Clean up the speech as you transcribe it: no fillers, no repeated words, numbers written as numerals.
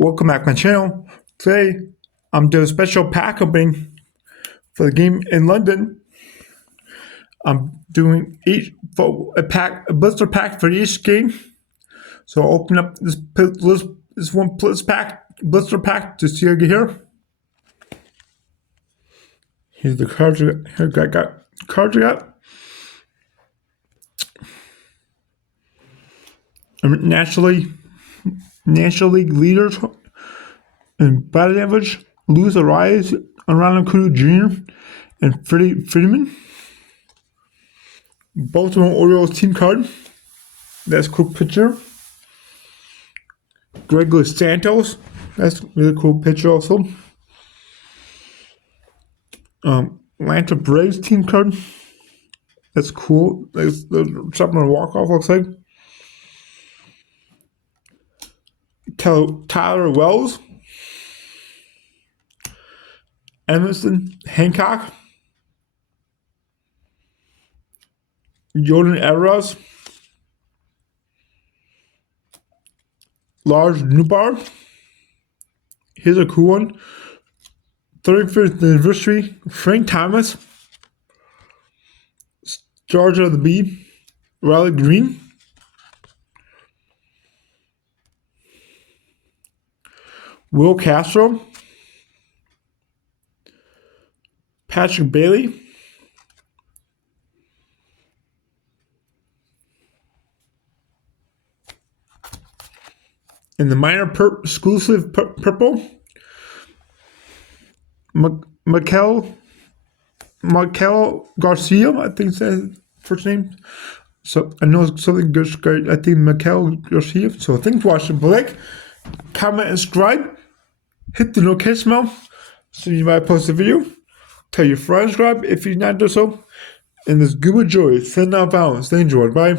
Welcome back to my channel. Today, I'm doing a special pack opening for the game in London. I'm doing a blister pack for each game. So I'll open up this one blister pack to see what I get here. Here's the cards. Here I got cards I got. National League leaders in batting average: Luis Arias, Ronald Acuña Jr., and Freddie Freeman. Baltimore Orioles team card. That's a cool picture. Gregory Santos. That's a really cool picture also. Atlanta Braves team card. That's cool. That's something to walk off looks like. Tyler Wells. Emerson Hancock. Jordan Eros. Lars Nootbaar. Here's a cool one. 35th anniversary. Frank Thomas. Georgia of the Bee. Riley Green. Will Castro. Patrick Bailey. In the minor exclusive purple, Maikel Garcia, I think is his first name. So I know something good. I think Maikel Garcia. So thanks for watching. Like, comment, and subscribe. Hit the notification bell so you might post a video. Tell your friends to subscribe if you not do so. And this good joy. Send out balance. Stay enjoyed. Bye.